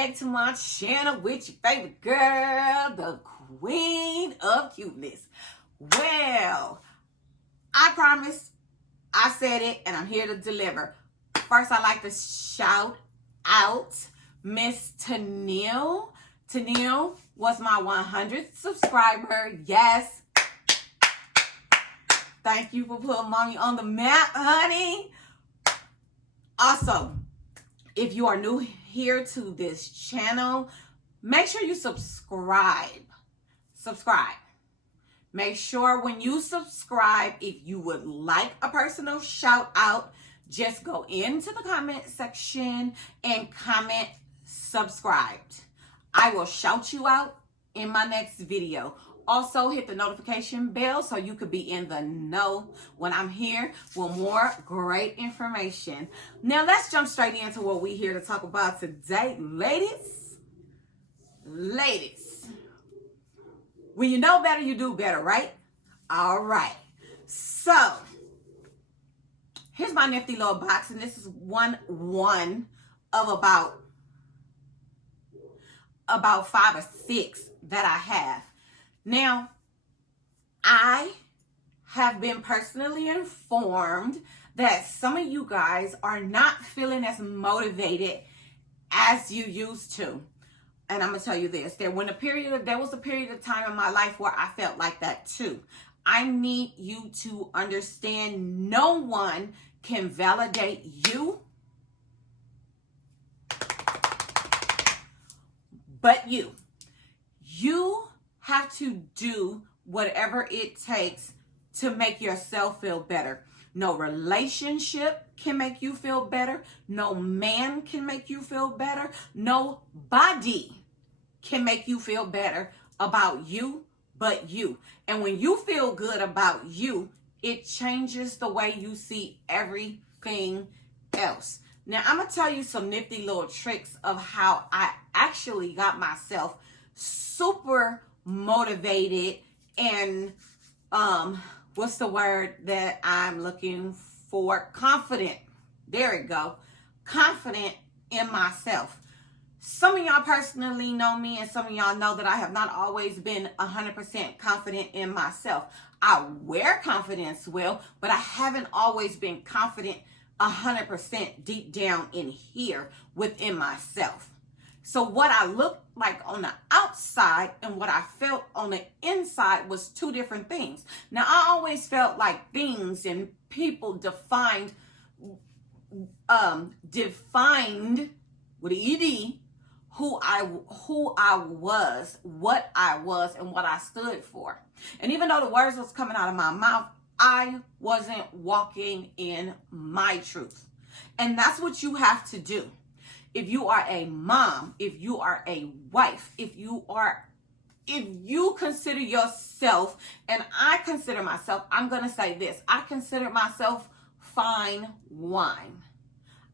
back to my channel with your favorite girl, the queen of cuteness. Well, I promised, I said it, and I'm here to deliver. First, I'd like to shout out Miss Tennille. Tennille was my 100th subscriber. Yes. Thank you for putting mommy on the map, honey. Also, if you are new here to this channel, make sure you subscribe. Make sure when you subscribe, if you would like a personal shout out, just go into the comment section and comment subscribed. I will shout you out in my next video. Also, hit the notification bell so you could be in the know when I'm here with more great information. Now, let's jump straight into what we're here to talk about today. Ladies, when you know better, you do better, right? All right. So, here's my nifty little box, and this is one of about 5 or 6 that I have. Now, I have been personally informed that some of you guys are not feeling as motivated as you used to. And I'm going to tell you this. There was a period of time in my life where I felt like that too. I need you to understand no one can validate you but you. You have to do whatever it takes to make yourself feel better. No relationship can make you feel better. No man can make you feel better. Nobody can make you feel better about you but you. And when you feel good about you, it changes the way you see everything else. Now, I'm going to tell you some nifty little tricks of how I actually got myself super motivated and what's the word that I'm looking for? Confident. There we go. Confident in myself. Some of y'all personally know me, and some of y'all know that I have not always been 100% confident in myself. I wear confidence well, but I haven't always been confident 100% deep down in here within myself. So what I looked like on the outside and what I felt on the inside was 2 different things. Now, I always felt like things and people defined with an ED who I was, what I was, and what I stood for. And even though the words was coming out of my mouth, I wasn't walking in my truth. And that's what you have to do. If you are a mom, if you are a wife, if you consider yourself, and I consider myself, I'm going to say this, I consider myself fine wine.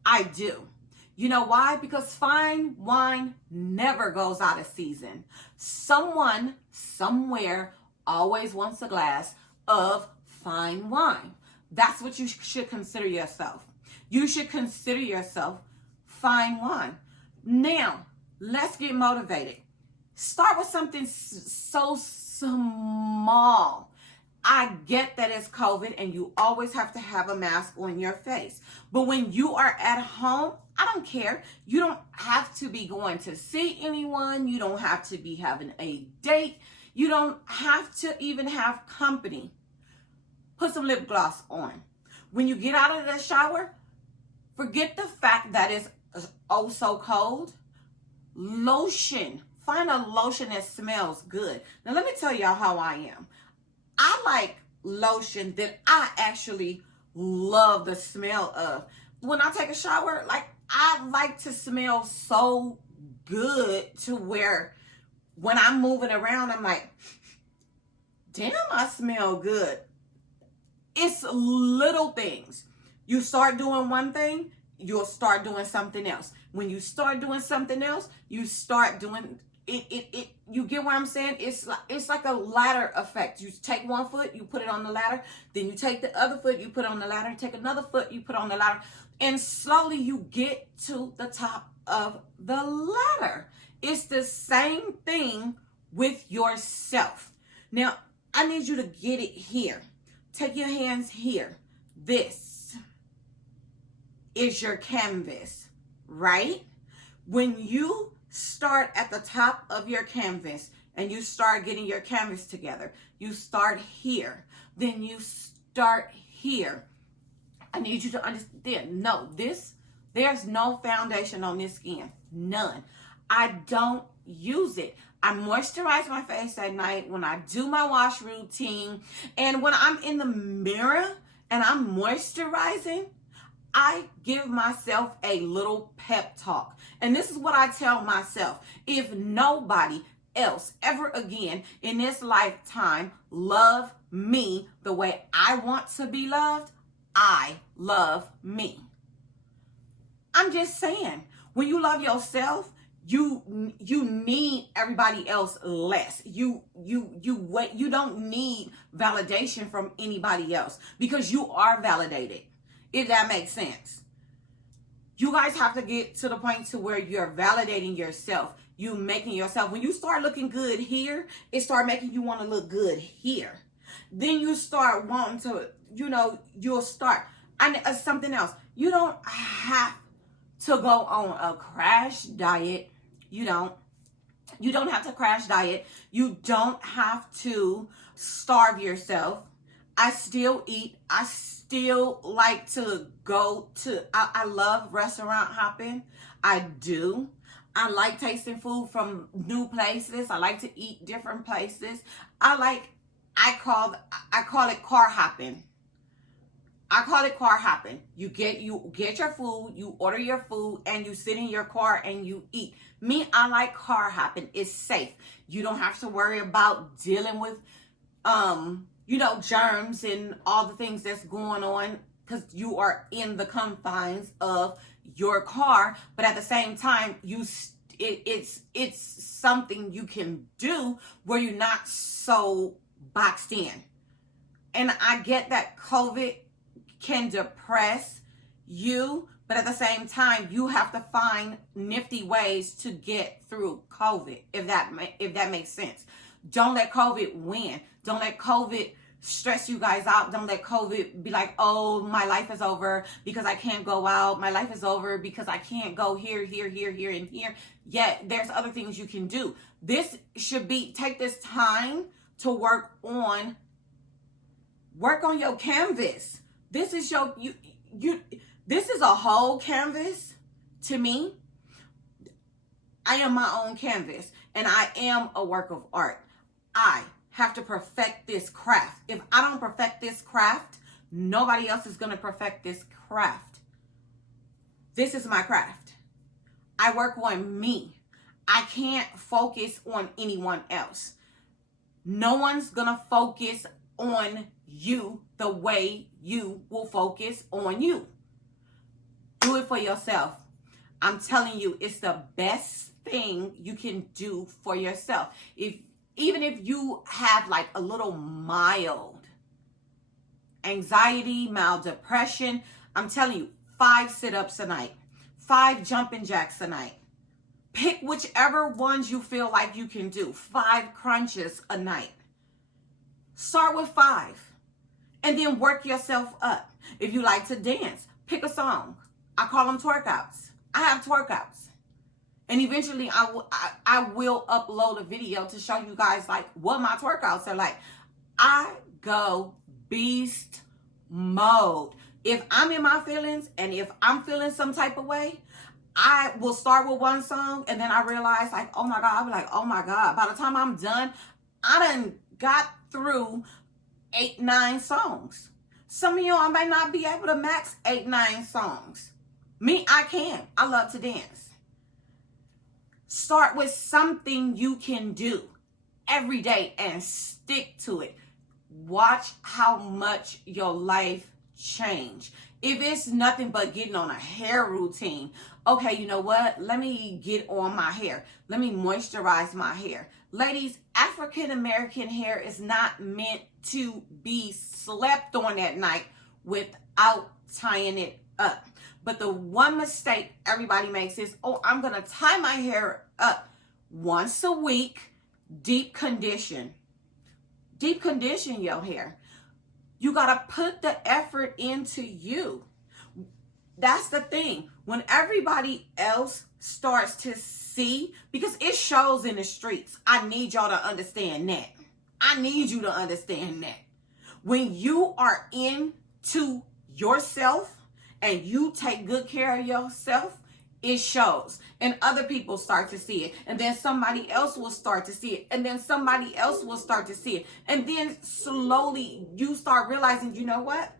I do. You know why? Because fine wine never goes out of season. Someone, somewhere, always wants a glass of fine wine. That's what you should consider yourself. You should consider yourself fine wine. Now, let's get motivated. Start with something so small. I get that it's COVID and you always have to have a mask on your face. But when you are at home, I don't care. You don't have to be going to see anyone. You don't have to be having a date. You don't have to even have company. Put some lip gloss on. When you get out of the shower, forget the fact that it's oh so cold. Lotion. Find a lotion that smells good. Now, let me tell y'all how I am. I like lotion that I actually love the smell of. When I take a shower, I like to smell so good to where when I'm moving around, I'm like, damn, I smell good. It's little things. You start doing one thing, you'll start doing something else. When you start doing something else, you start doing it. You get what I'm saying? It's like a ladder effect. You take one foot, you put it on the ladder, then you take the other foot, you put it on the ladder, take another foot, you put on the ladder, and slowly you get to the top of the ladder. It's the same thing with yourself. Now, I need you to get it here. Take your hands here. This is your canvas, right? When you start at the top of your canvas and you start getting your canvas together, you start here, then you start here. I need you to understand, no, there's no foundation on this skin, none. I don't use it. I moisturize my face at night when I do my wash routine, and when I'm in the mirror and I'm moisturizing, I give myself a little pep talk. And this is what I tell myself. If nobody else ever again in this lifetime love me the way I want to be loved, I love me. I'm just saying, when you love yourself, you need everybody else less. You don't need validation from anybody else because you are validated. If that makes sense. You guys have to get to the point to where you're validating yourself. You making yourself, when you start looking good here, it start making you want to look good here. Then you start wanting to, you'll start. And something else. You don't have to go on a crash diet. You don't have to crash diet. You don't have to starve yourself. I still eat. I still like to go to, I love restaurant hopping. I do. I like tasting food from new places. I like to eat different places. I call it car hopping. I call it car hopping. You get your food, you order your food, and you sit in your car and you eat. Me, I like car hopping. It's safe. You don't have to worry about dealing with germs and all the things that's going on because you are in the confines of your car. But at the same time, it's something you can do where you're not so boxed in. And I get that COVID can depress you, but at the same time, you have to find nifty ways to get through COVID, if that makes sense. Don't let COVID win. Don't let COVID stress you guys out. Don't let COVID be like, oh, my life is over because I can't go out. My life is over because I can't go here, and here. Yet there's other things you can do. This should be, take this time to work on your canvas. This is this is a whole canvas to me. I am my own canvas and I am a work of art. I have to perfect this craft. If I don't perfect this craft, nobody else is going to perfect this craft. This is my craft. I work on me. I can't focus on anyone else. No one's going to focus on you the way you will focus on you. Do it for yourself. I'm telling you, it's the best thing you can do for yourself. Even if you have like a little mild anxiety, mild depression, I'm telling you, 5 sit-ups a night, 5 jumping jacks a night. Pick whichever ones you feel like you can do. 5 crunches a night. Start with 5 and then work yourself up. If you like to dance, pick a song. I call them twerkouts. I have twerkouts. And eventually I will upload a video to show you guys like what my twerkouts are like. I go beast mode. If I'm in my feelings and if I'm feeling some type of way, I will start with one song and then I realize like, oh my God, I'll be like, oh my God. By the time I'm done, I done got through 8, 9 songs. Some of you, I might not be able to max 8, 9 songs. Me, I can. I love to dance. Start with something you can do every day and stick to it. Watch how much your life change. If it's nothing but getting on a hair routine, okay, you know what? Let me get on my hair. Let me moisturize my hair. Ladies, African American hair is not meant to be slept on at night without tying it up. But the one mistake everybody makes is, oh, I'm going to tie my hair up once a week, deep condition. Deep condition your hair. You got to put the effort into you. That's the thing. When everybody else starts to see, because it shows in the streets. I need y'all to understand that. I need you to understand that. When you are into yourself and you take good care of yourself, it shows. And other people start to see it. And then somebody else will start to see it. And then somebody else will start to see it. And then slowly you start realizing, you know what?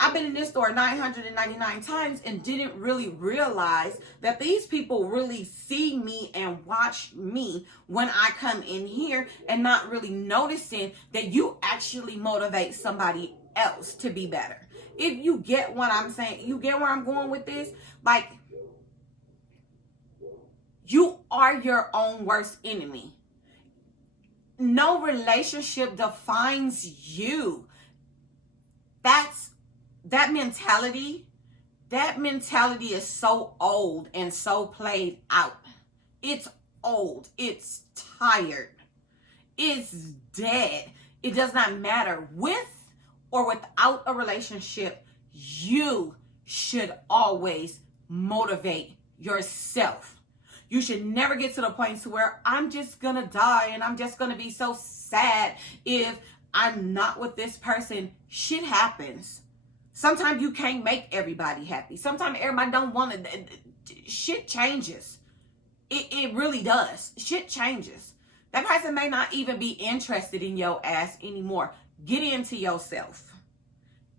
I've been in this store 999 times and didn't really realize that these people really see me and watch me when I come in here, and not really noticing that you actually motivate somebody else to be better. If you get what I'm saying, you get where I'm going with this? Like, you are your own worst enemy. No relationship defines you. That mentality is so old and so played out. It's old. It's tired. It's dead. It does not matter. With or without a relationship, you should always motivate yourself. You should never get to the point to where I'm just going to die and I'm just going to be so sad if I'm not with this person. Shit happens. Sometimes you can't make everybody happy. Sometimes everybody don't want to. Shit changes. It really does. Shit changes. That person may not even be interested in your ass anymore. Get into yourself.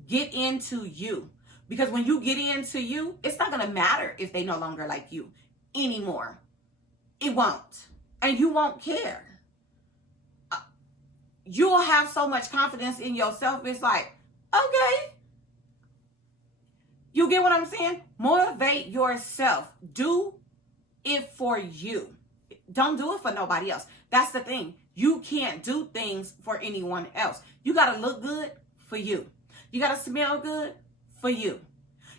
Get into you. Because when you get into you, it's not going to matter if they no longer like you anymore. It won't. And you won't care. You'll have so much confidence in yourself. It's like, okay. You get what I'm saying? Motivate yourself. Do it for you. Don't do it for nobody else. That's the thing. You can't do things for anyone else. You got to look good for you. You got to smell good for you.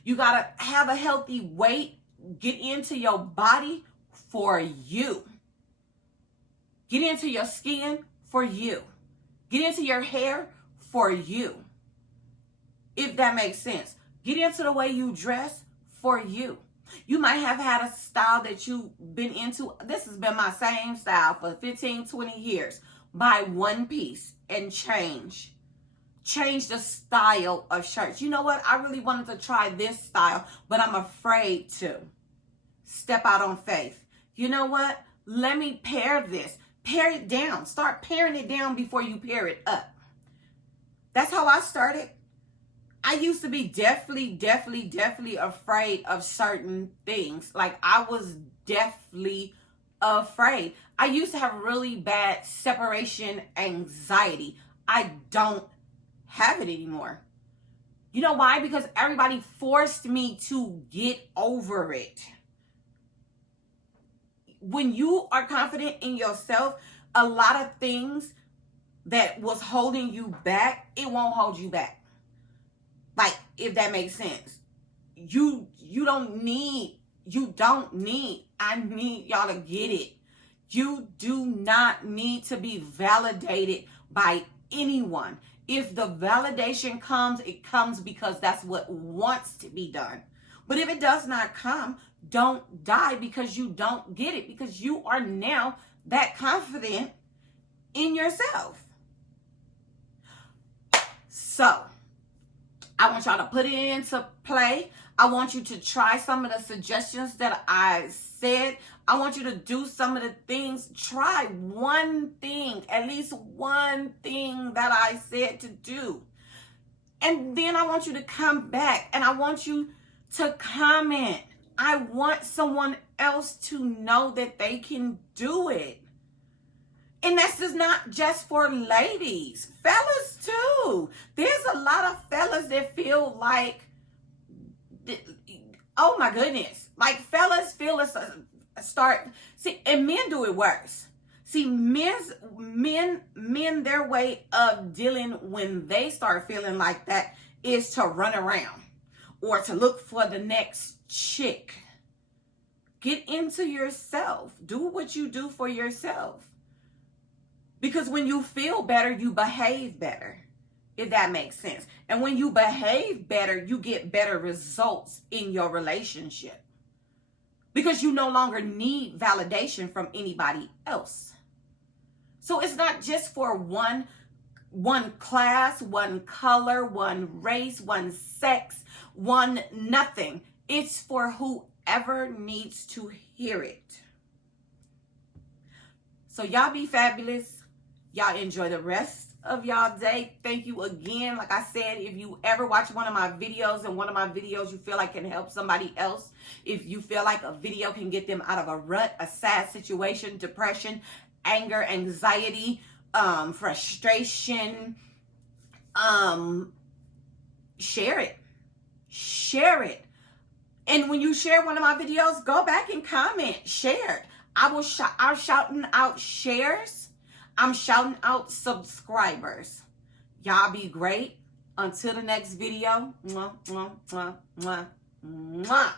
You got to have a healthy weight. Get into your body for you. Get into your skin for you. Get into your hair for you. If that makes sense. Get into the way you dress for you. You might have had a style that you've been into. This has been my same style for 15, 20 years. Buy one piece and change. Change the style of shirts. You know what? I really wanted to try this style, but I'm afraid to. Step out on faith. You know what? Let me pair this. Pare it down. Start paring it down before you pair it up. That's how I started. I used to be definitely afraid of certain things. Like, I was definitely afraid. I used to have really bad separation anxiety. I don't have it anymore. You know why? Because everybody forced me to get over it. When you are confident in yourself, a lot of things that was holding you back, it won't hold you back. Like, if that makes sense. You don't need, I need y'all to get it. You do not need to be validated by anyone. If the validation comes, it comes because that's what wants to be done. But if it does not come, don't die because you don't get it, because you are now that confident in yourself. So, I want y'all to put it into play. I want you to try some of the suggestions that I said. I want you to do some of the things. Try one thing, at least one thing that I said to do. And then I want you to come back and I want you to comment. I want someone else to know that they can do it. And this is not just for ladies, fellas too. There's a lot of fellas that feel like, oh my goodness, like fellas feel and men do it worse. See, men, their way of dealing when they start feeling like that is to run around or to look for the next chick. Get into yourself. Do what you do for yourself. Because when you feel better, you behave better. If that makes sense. And when you behave better, you get better results in your relationship. Because you no longer need validation from anybody else. So it's not just for one class, one color, one race, one sex, one nothing. It's for whoever needs to hear it. So y'all be fabulous. Y'all enjoy the rest of y'all day. Thank you again. Like I said, if you ever watch one of my videos and one of my videos you feel like can help somebody else, if you feel like a video can get them out of a rut, a sad situation, depression, anger, anxiety, frustration, share it. Share it. And when you share one of my videos, go back and comment, share it. I'm shouting out shares. I'm shouting out subscribers. Y'all be great. Until the next video. Mwah, mwah, mwah, mwah, mwah.